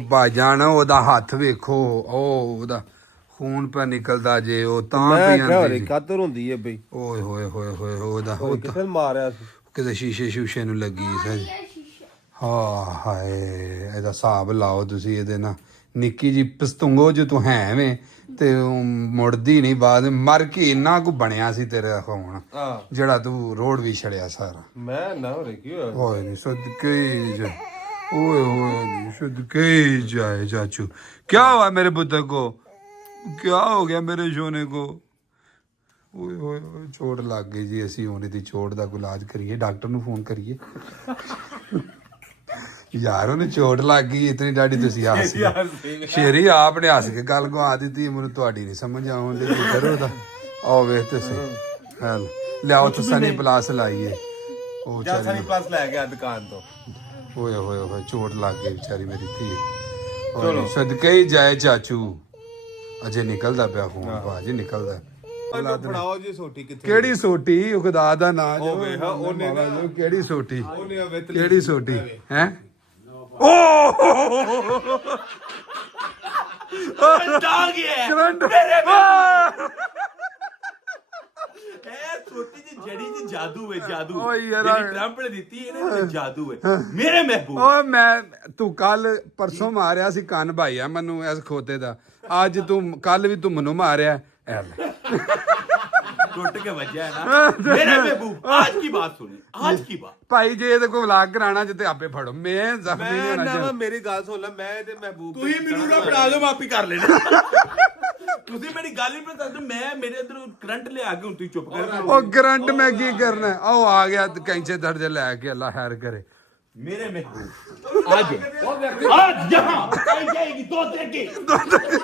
ਭਾਜਣ ਉਹਦਾ ਹੱਥ ਵੇਖੋ ਉਹ ਉਹਦਾ ਖੂਨ ਪਾ ਨਿਕਲਦਾ ਜੇ ਉਹ ਤਾਂ ਮੈਂ ਪੀਂਦੀ ਕਿਹਾ ਰੇ ਕਾਤਰ ਹੁੰਦੀ ਹੈ ਬਈ ਓਏ ਹੋਏ ਹੋਏ ਹੋਏ ਉਹਦਾ ਉਹ ਤਾਂ ਕਿੱਥੇ ਮਾਰਿਆ ਸੀ ਕਿਤੇ ਸ਼ੀਸ਼ੇ ਨੂੰ ਲੱਗੀ ਸੀ ਹਾਂ ਹਾਏ ਇਹਦਾ ਹਿਸਾਬ ਲਾਓ ਤੁਸੀਂ ਇਹਦੇ ਨਾਲ ਨਿੱਕੀ ਜੀ ਪਸਤੁੰਗੋ ਜੋ ਤੂੰ ਹੈ ਵੇਂ ਤੇ ਉਹ ਮੁੜਦੀ ਨਹੀਂ ਬਾਅਦ ਮਰ ਕੇ ਇੰਨਾ ਕੁ ਬਣਿਆ ਸੀ ਤੇਰੇ ਹੁਣ ਜਿਹੜਾ ਤੂੰ ਰੋਡ ਵੀ ਛੜਿਆ ਸਾਰਾ ਮੈਂ ਨਾ ਰੇ ਕੀ ਹੋਇਆ ਹੋਏ ਨਹੀਂ ਸਦਕੇ ਜਾ ओए होए सदके जाए चाचू क्या हुआ मेरे पुत्र को क्या हो गया मेरे सोने को ओए होए चोट लग गई जी असी होने दी चोट दा इलाज करिए डॉक्टर नु फोन करिए यार उन्हें चोट लग गई इतनी डाडी तुसी हस शेरी आपने हस के गल गवा दी मैनू तुहाडी नहीं समझ आउण दी करो दा आओ वेख ते सही हाल लियाओ तो सनी प्लस लाइए ओ जा सनी प्लस ले गया दुकान तो होए होए होए चोट लग गई बेचारी मेरी थी चलो सदके ही जाए चाचू अजे निकलदा पिया खून भाजी निकलदा ਫੜਾਓ ਜੀ ਸੋਟੀ ਕਿੱਥੇ ਕਿਹੜੀ ਸੋਟੀ ਉਹ ਖੁਦਾ ਦਾ ਨਾਂ ਜੋ ਉਹ ਵੇਖ ਉਹਨੇ ਕਿਹੜੀ ਸੋਟੀ ਉਹਨੇ ਵੇਤ ਕਿਹੜੀ ਸੋਟੀ ਹੈ ਓ ਡਾਲ ਗਿਆ ਕਰੰਟ ਇਹ ਛੋਟੀ ਜਿਹੀ ਜੜੀ ਚ ਜਾਦੂ ਹੈ ਜਾਦੂ ਓਏ ਯਾਰ ਜਿਹੜੀ ਟਰੰਪ ਨੇ ਦਿੱਤੀ ਇਹਨੇ ਜਾਦੂ ਹੈ ਮੇਰੇ ਮਹਿਬੂਬ ਓਏ ਮੈਂ ਤੂੰ ਕੱਲ ਪਰਸੋਂ ਮਾਰਿਆ ਸੀ ਕੰਨ ਭਾਈਆ ਮੈਨੂੰ ਇਸ ਖੋਤੇ ਦਾ ਅੱਜ ਤੂੰ ਕੱਲ ਵੀ ਤੂੰ ਮੈਨੂੰ ਮਾਰਿਆ ਐ ਲੈ ਟੁੱਟ ਕੇ ਵੱਜਿਆ ਹੈ ਨਾ ਮੇਰੇ ਮਹਿਬੂਬ ਅੱਜ ਕੀ ਬਾਤ ਸੁਣੀ ਅੱਜ ਕੀ ਬਾਤ ਭਾਈ ਜੇ ਇਹਦੇ ਕੋਈ ਵਲੌਗ ਕਰਾਣਾ ਜੇ ਤੇ ਆਪੇ ਫੜੋ ਮੈਂ ਜ਼ਖਮੀ ਨਹੀਂ ਹੋਣਾ ਚਾਹੀਦਾ ਮੇਰੀ ਗੱਲ ਸੁਣ ਲੈ ਮੈਂ ਇਹਦੇ ਮਹਿਬੂਬ ਤੁਸੀਂ ਮੈਨੂੰ ਨਾ ਫੜਾ ਦਿਓ ਮਾਪੀ ਕਰ ਲੈਣਾ ਤੁਸੀਂ ਮੇਰੀ ਗੱਲ ਹੀ ਪਤਾ ਤੂੰ ਮੈਂ ਮੇਰੇ ਅੰਦਰ ਕਰੰਟ ਲਿਆ ਕੇ ਹੁਣ ਤੁਸੀਂ ਚੁੱਪ ਕਰ ਉਹ ਕਰੰਟ ਮੈਂ ਕੀ ਕਰਨਾ ਉਹ ਆ ਗਿਆ ਕੈਂਚੇ ਦਰਜ ਲੈ ਕੇ ਅੱਲਾ ਖੈਰ ਕਰੇ मेरे महबूब आज यहाँ पकाई जाएगी दो की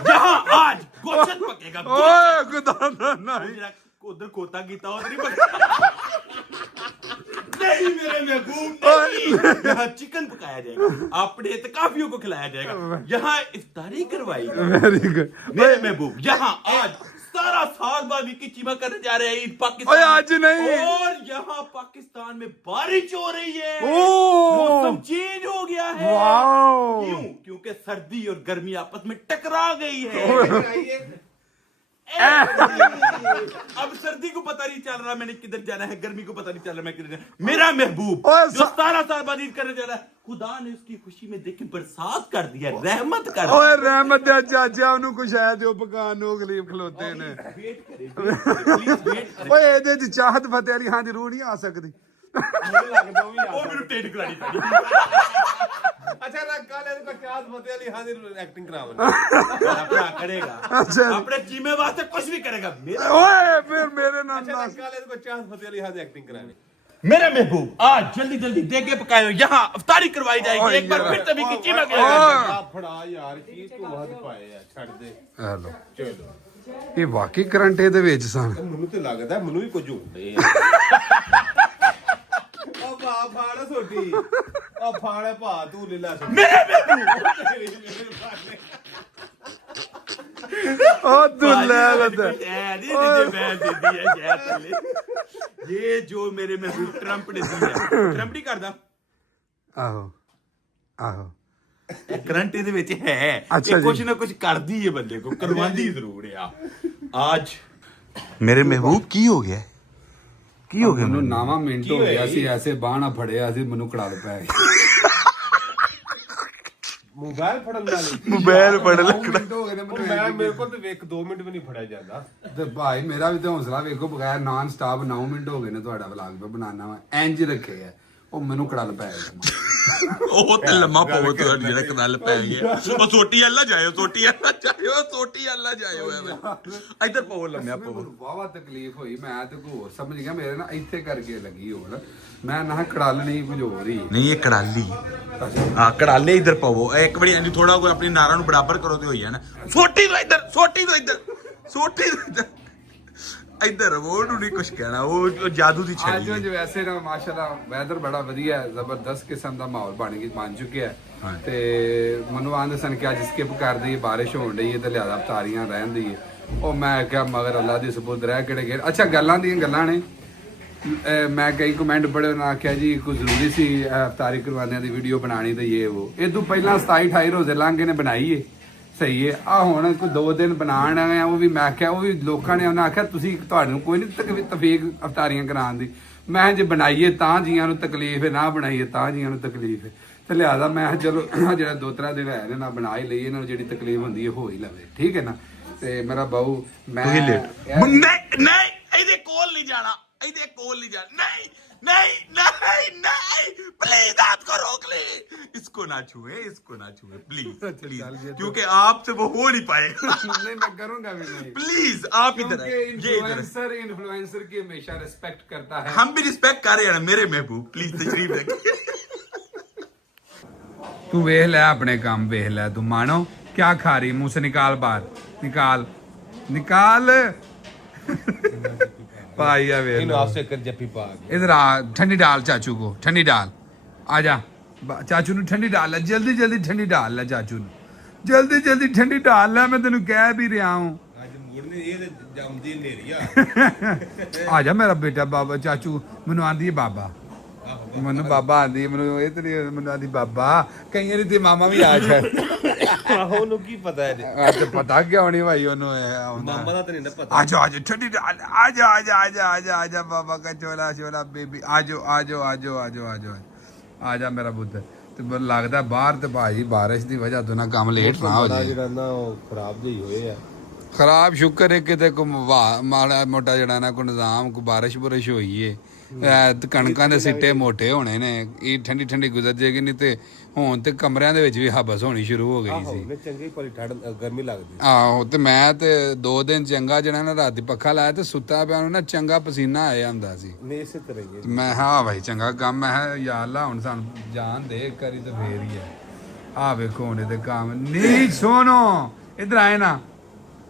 यहाँ आज गोश्त पकेगा ਓਏ ਖੁਦਾ ਦਾ ਨਹੀਂ उधर कोता कीता उधर ही पकेगा नहीं मेरे महबूब नहीं यहाँ चिकन पकाया जाएगा अपने इत्काफियों को खिलाया जाएगा यहाँ इफ्तारी करवाई ਵੈਰੀ ਗੁੱਡ मेरे महबूब यहाँ आज 17 साल बाद विकी चीमा करने जा रहे हैं ओए पाकिस्तान आज नहीं और यहाँ पाकिस्तान में बारिश हो रही है ओ मौसम चेंज हो गया है वाओ क्यों क्योंकि सर्दी और गर्मी आपस में टकरा गई है अब सर्दी को पता नहीं चल रहा मैंने किधर जाना है गर्मी को पता नहीं चल रहा मैं किधर जाना मेरा महबूब जो 17 साल बाद ईद करने जा रहा है खुदा ने उसकी खुशी में देख के बरसात कर दिया रहमत कर ਓਏ ਰਹਿਮਤ ਦੇ ਚਾਚਾ ਉਹਨੂੰ ਕੁਛ ਹੈ ਦਿਓ ਪਕਾਨ ਨੂੰ ਗਲੀਬ ਖਲੋਤੇ ਨੇ वेट करे प्लीज वेट ਓਏ ਇਹਦੇ ਚ ਚਾਹਤ ਫਤਿਹ ਅਲੀ ਖਾਨ ਦੀ ਰੂਹ ਨਹੀਂ ਆ ਸਕਦੀ वो मेरे टेड करानी पड़ी ਅੱਛਾ ਨਾ ਕੱਲ ਇਹਦੇ ਕੋ ਚਾਹਤ ਫਤਿਹ ਅਲੀ ਖਾਨ ਦੀ ਐਕਟਿੰਗ ਕਰਾਵਣਾ अपना करेगा अच्छा। अपने चीमे वास्ते कुछ भी करेगा मेरा ਓਏ ਫਿਰ ਮੇਰੇ ਨਾਲ ਅੱਛਾ ਨਾ ਕੱਲ ਇਹਦੇ ਕੋ ਚਾਹਤ ਫਤਿਹ ਅਲੀ ਖਾਨ ਦੀ ਐਕਟਿੰਗ ਕਰਾਣੀ मेरे महबूब आज जल्दी जल्दी देगे पकाए यहाँ अफ्तारी करवाई जाएगी एक बार फिर तभी की चीमा ਆ ਫੜਾ ਯਾਰ ਕੀ ਤੂੰ ਹੱਥ ਪਾਏ ਆ ਛੱਡ ਦੇ ਹੈਲੋ ਚਲੋ ਇਹ ਵਾਕਈ ਕਰੰਟ ਇਹਦੇ ਵਿੱਚ ਸਨ ਮੈਨੂੰ ਤੇ ਲੱਗਦਾ ਮੈਨੂੰ ਵੀ ਕੁਝ ਹੁੰਦੇ ਆ ਉਹ ਭਾ ਫਾੜ ਸੋਟੀ ਉਹ ਫਾੜੇ ਭਾ ਤੂੰ ਲੈ ਲੈ मेरे महबूब ਉਹ ਤੂੰ ਲੈ ਲੱਦਾ ये जो मेरे महबूब ट्रंप ने दी है ट्रंप नहीं करदा ਆਹੋ ਆਹੋ करंट ਇਹਦੇ ਵਿੱਚ ਹੈ ਅੱਛਾ ਇਹ ਕੁਝ ਜੀ। ਨਾ ਕੁਝ ਕਰਦੀ ਹੈ ਬੰਦੇ ਕੋ ਕਰਵਾਉਂਦੀ ਜ਼ਰੂਰ ਆ आज मेरे महबूब की हो गया ਕੀ ਹੋ ਗਿਆ ਮੈਨੂੰ ਨਾਵਾ ਮਿੰਟ ਹੋ ਗਿਆ ਸੀ ਐਸੇ ਬਾਹਣਾ ਫੜਿਆ ਸੀ ਮੈਨੂੰ ਕੜਾਲ ਪੈ ਗਈ ਮੋਬਾਈਲ ਫੜਨ ਵਾਲੀ ਮੋਬਾਈਲ ਫੜ ਮਿੰਟ ਹੋ ਗਏ ਨੇ ਉਹ ਮੈਨੂੰ ਮੈਂ ਮੇਰੇ ਕੋਲ ਤੇ ਵੇਖ 2 ਮਿੰਟ ਵੀ ਨਹੀਂ ਫੜਿਆ ਜਾਂਦਾ ਤੇ ਭਾਈ ਮੇਰਾ ਵੀ ਤੇ ਹੌਸਲਾ ਵੇਖੋ ਬਗੈਰ ਨਾਨ ਸਟਾਪ 9 ਮਿੰਟ ਹੋ ਗਏ ਨੇ ਤੁਹਾਡਾ ਵਲੌਗ ਪੇ ਬਣਾਉਣਾ ਵਾ ਇੰਜ ਰੱਖੇ ਆ ਉਹ ਮੈਨੂੰ ਕੜਾਲ ਪੈ ਗਿਆ ਉਹ ਤੇ ਲੰਮਾ ਪਵੋ ਤੇ ਜਿਹੜਾ ਕਦਲ ਪੈ ਗਿਆ ਉਹ ਸੋਟੀ ਅੱਲਾ ਜਾਇਓ ਸੋਟੀ ਅੱਲਾ ਜਾਇਓ ਐਵੇਂ ਇੱਧਰ ਪਵੋ ਲੰਮਿਆ ਪਵੋ ਮੈਨੂੰ ਵਾਵਾ ਤਕਲੀਫ ਹੋਈ ਮੈਂ ਤੇ ਕੋਈ ਹੋਰ ਸਮਝ ਗਿਆ ਮੇਰੇ ਨਾਲ ਇੱਥੇ ਕਰਕੇ ਲੱਗੀ ਹੋਣ ਮੈਂ ਨਾ ਕੜਾਲ ਨਹੀਂ ਕੁਝ ਹੋ ਰਹੀ ਨਹੀਂ ਇਹ ਕੜਾਲੀ ਹਾਂ ਕੜਾਲੇ ਇੱਧਰ ਪਵੋ ਇੱਕ ਵਾਰੀ ਇੰਨੀ ਥੋੜਾ ਕੋਈ ਆਪਣੀ ਨਾਰਾਂ ਨੂੰ ਬਰਾਬਰ ਕਰੋ ਤੇ ਹੋਈ ਜਾਣਾ ਸੋਟੀ ਤੋਂ ਇੱਧਰ ਇੱਧਰ ਉਹ ਨੂੰ ਨਹੀਂ ਕੁਝ ਕਹਿਣਾ ਉਹ ਜਾਦੂ ਦੀ ਛੜੀ ਅੱਜ ਵੈਸੇ ਨਾ ਮਾਸ਼ਾਅੱਲਾ ਵੈਦਰ ਬੜਾ ਵਧੀਆ ਹੈ ਜ਼ਬਰਦਸਤ ਕਿਸਮ ਦਾ ਮਾਹੌਲ ਬਣ ਚੁੱਕਿਆ ਹੈ ਤੇ ਮੈਨੂੰ ਆਂਦੇ ਸਨ ਕਿ ਅੱਜ ਸਕਿਪ ਕਰ ਦਈਏ ਬਾਰਿਸ਼ ਹੋਣ ਡਈ ਹੈ ਤੇ ਲਿਆਦਾ ਅਫਤਾਰੀਆਂ ਰਹਿਣ ਦੀ ਹੈ ਉਹ ਮੈਂ ਕਿਹਾ ਮਗਰ ਅੱਲਾ ਦੀ ਸਬੂਤ ਰਹਿ ਕਿਹੜੇ ਗਏ ਅੱਛਾ ਗੱਲਾਂ ਦੀਆਂ ਗੱਲਾਂ ਨੇ ਮੈਂ ਕਈ ਕਮੈਂਟ ਪੜ੍ਹੇ ਉਹਨਾਂ ਆਖਿਆ ਜੀ ਕੋਈ ਜ਼ਰੂਰੀ ਸੀ ਇਫਤਾਰੀ ਕਰਵਾਉਂਦਿਆਂ ਦੀ ਵੀਡੀਓ ਬਣਾਣੀ ਤੇ ਇਹ ਉਹ ਇਹ ਤੋਂ ਪਹਿਲਾਂ 27 28 ਰੋਜ਼ੇ ਲੰਘ ਕੇ ਨੇ ਬਣਾਈ ਏ ਸਹੀ ਹੈ ਆ ਹੁਣ ਕੋਈ 2 ਦਿਨ ਬਣਾਉਣ ਆਏ ਆ ਉਹ ਵੀ ਮੈਂ ਆਖਿਆ ਉਹ ਵੀ ਲੋਕਾਂ ਨੇ ਉਹਨਾਂ ਆਖਿਆ ਤੁਸੀਂ ਤੁਹਾਨੂੰ ਕੋਈ ਨਹੀਂ ਤਫੀਕ ਇਫਤਾਰੀਆਂ ਕਰਾਉਣ ਦੀ ਮੈਂ ਜੇ ਬਣਾਈਏ ਤਾਂ ਜੀਆਂ ਨੂੰ ਤਕਲੀਫ ਹੈ ਨਾ ਬਣਾਈਏ ਤਾਂ ਜੀਆਂ ਨੂੰ ਤਕਲੀਫ ਹੈ ਤੇ ਲਿਆਦਾ ਮੈਂ ਚਲੋ ਜਿਹੜਾ 2-3 ਦਿਨ ਹੈ ਨਾ ਬਣਾ ਹੀ ਲਈ ਇਹਨਾਂ ਨੂੰ ਜਿਹੜੀ ਤਕਲੀਫ ਹੁੰਦੀ ਹੈ ਹੋ ਹੀ ਲਵੇ ਠੀਕ ਹੈ ਨਾ ਤੇ ਮੇਰਾ ਬਾਊ ਮੈਂ ਨਹੀਂ ਇਹਦੇ ਕੋਲ ਨਹੀਂ ਜਾਣਾ ਇਹਦੇ ਕੋਲ नहीं जाना नहीं नहीं नहीं नहीं प्लीज आपको रोक ले इसको ना छुए प्लीज प्लीज क्योंकि आपसे वो हो नहीं पाएगा नहीं मैं करूंगा भी नहीं प्लीज आप इधर इन्फ्लुएंसर की हमेशा रिस्पेक्ट करता है हम भी रिस्पेक्ट कर रहे हैं मेरे महबूब प्लीज तशरीफ रखिए तू वेख ले अपने काम वेख ले तू मानो क्या खा रही मुंह से निकाल बाहर निकाल भाई आपसे कर जप्पी पा इधर आ ठंडी डाल चाचू को ठंडी डाल आजा चाचू ने ठंडी डाल जल्दी जल्दी ठंडी डाल ले चाचू ने जल्दी ठंडी डाल ले मैं तेन कह भी रहा हूँ आज मूड ने ये जमदी नेरिया आजा मेरा बेटा बाबा चाचू मैनू आंदी है बाबा ਮੈਨੂੰ ਬਾਬਾ ਆਂਦੀ ਮੈਨੂੰ ਇਹ ਤੇ ਮੈਨੂੰ ਆਂਦੀ ਬਾਬਾ ਕਈਆਂ ਦੀ ਮਾਮਾ ਵੀ ਆ ਛੱਡ ਆਹੋ ਨੂੰ ਕੀ ਪਤਾ ਹੈ ਅੱਜ ਪਤਾ ਕਿਉਂ ਨਹੀਂ ਭਾਈ ਉਹਨੂੰ ਮਾਮਾ ਦਾ ਤਾਂ ਨਹੀਂ ਪਤਾ ਆਜੋ ਠੰਡੀ ਆਜਾ ਬਾਬਾ ਕਾ ਚੋਲਾ ਬੇਬੀ ਆਜੋ ਆਜਾ ਮੇਰਾ ਪੁੱਤ ਤੇ ਮੈਨੂੰ ਲੱਗਦਾ ਬਾਹਰ ਤੇ ਭਾਜੀ ਬਾਰਿਸ਼ ਦੀ ਵਜ੍ਹਾ ਤੋਂ ਨਾ ਕੰਮ ਲੇਟ ਨਾ ਹੋ ਜਾਏ ਜਿਹੜਾ ਨਾ ਉਹ ਖਰਾਬ ਜਿਹੀ ਹੋਏ ਆ ਖਰਾਬ ਸ਼ੁਕਰ ਹੈ ਕਿਤੇ ਕੋ ਮਾੜਾ ਮੋਟਾ ਜਿਹੜਾ ਨਾ ਕੋ ਨਿਜ਼ਾਮ ਕੋ ਬਾਰਿਸ਼ ਬੁਰਿਸ਼ ਹੋਈ ਏ ਕਣਕਾਂ ਦੇ ਸਿੱਟੇ ਮੋਟੇ ਹੋਣੇ ਨੇ ਇਹ ਠੰਡੀ ਗੁਜ਼ਰ ਜੇਗੀ ਨਹੀਂ ਤੇ ਹੁਣ ਤੇ ਕਮਰਿਆਂ ਦੇ ਵਿੱਚ ਵੀ ਹਬਸ ਹੋਣੀ ਸ਼ੁਰੂ ਹੋ ਗਈ ਸੀ ਚੰਗੀ ਪਰ ਠੰਡ ਗਰਮੀ ਲੱਗਦੀ ਆਹੋ ਤੇ ਮੈਂ ਤੇ 2 ਦਿਨ ਚੰਗਾ ਜਿਹੜਾ ਨਾ ਰਾਤੀ ਪੱਖਾ ਲਾਇਆ ਤੇ ਸੁੱਤਾ ਪਿਆ ਨੂੰ ਨਾ ਚੰਗਾ ਪਸੀਨਾ ਆਇਆ ਹੁੰਦਾ ਸੀ ਨੇ ਇਸੇ ਤਰ੍ਹਾਂ ਹੀ ਮੈਂ ਹਾਂ ਭਾਈ ਚੰਗਾ ਕੰਮ ਹੈ ਯਾ ਅੱਲਾ ਹੁਣ ਸਾਨੂੰ ਜਾਨ ਦੇ ਕਰੀ ਤੇ ਫੇਰ ਹੀ ਹੈ ਆ ਵੇਖੋ ਹੁਣ ਇਹਦੇ ਕੰਮ ਨਹੀਂ ਸੋਨੋ ਇਧਰ ਆਏ ਨਾ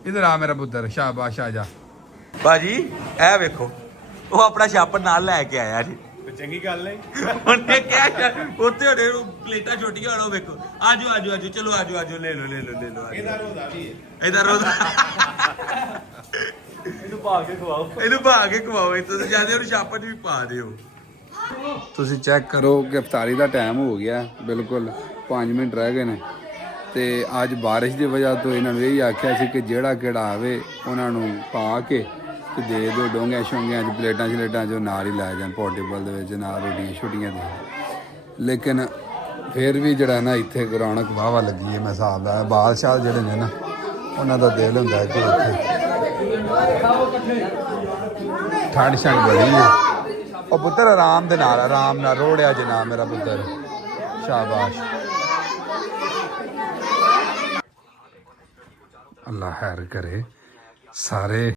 ਇਧਰ ਆ ਮੇਰਾ ਪੁੱਤਰ ਸ਼ਾਬਾਸ਼ ਆ ਜਾ ਬਾਜੀ ਇਹ ਵੇਖੋ ਉਹ ਆਪਣਾ ਛਾਪਰ ਨਾਲ ਲੈ ਕੇ ਆਇਆ ਜੀ ਚੰਗੀ ਗੱਲ ਨਹੀਂ ਉਹਨੇ ਕਿਹਾ ਉੱਥੇ ਹੋਣੇ ਪਲੇਟਾਂ ਛੋਟੀਆਂ ਹੋਣ ਉਹ ਵੇਖੋ ਆਜੋ ਚਲੋ ਆਜੋ ਲੈ ਲਓ ਇਹਦਾ ਰੋਦਾ ਵੀ ਇਹਦਾ ਰੋਦਾ ਇਹਨੂੰ ਪਾ ਕੇ ਖਵਾਓ ਇਹ ਤਾਂ ਜਿਆਦਾ ਉਹਨੂੰ ਛਾਪਰ ਵੀ ਪਾ ਦਿਓ ਤੁਸੀਂ ਚੈੱਕ ਕਰੋ ਕਿ ਇਫਤਾਰੀ ਦਾ ਟਾਈਮ ਹੋ ਗਿਆ ਬਿਲਕੁਲ 5 ਮਿੰਟ ਰਹਿ ਗਏ ਨੇ ਤੇ ਅੱਜ ਬਾਰਿਸ਼ ਦੀ ਵਜ੍ਹਾ ਤੋਂ ਇਹਨਾਂ ਨੂੰ ਇਹ ਆਖਿਆ ਸੀ ਕਿ ਜਿਹੜਾ ਕਿਹੜਾ ਆਵੇ ਉਹਨਾਂ ਨੂੰ ਪਾ ਕੇ ਤੇ ਦੇ ਦਿਓ ਡੋਂਗਿਆਂ ਸ਼ੋਂਗਿਆਂ 'ਚ ਪਲੇਟਾਂ ਜੋ ਨਾਲ ਹੀ ਲੈ ਜਾਣ ਪੋਰਟੇਬਲ ਦੇ ਵਿੱਚ ਨਾਲ ਰੋਟੀਆਂ ਛੁੱਟੀਆਂ ਦੇ ਲੇਕਿਨ ਫਿਰ ਵੀ ਜਿਹੜਾ ਨਾ ਇੱਥੇ ਰੌਣਕ ਵਾਹਵਾ ਲੱਗੀ ਹੈ ਮੈਂ ਹਿਸਾਬ ਲਾਇਆ ਬਾਦਸ਼ਾਹ ਜਿਹੜੇ ਨੇ ਨਾ ਉਹਨਾਂ ਦਾ ਦਿਲ ਹੁੰਦਾ ਕਿ ਇੱਥੇ ਠੰਡ ਛੰਡ ਬੜੀ ਹੈ ਉਹ ਪੁੱਤਰ ਆਰਾਮ ਨਾਲ ਰੋੜਿਆ ਜਨਾ ਮੇਰਾ ਪੁੱਤਰ ਸ਼ਾਬਾਸ਼ ਅੱਲਾ ਖੈਰ ਕਰੇ ਸਾਰੇ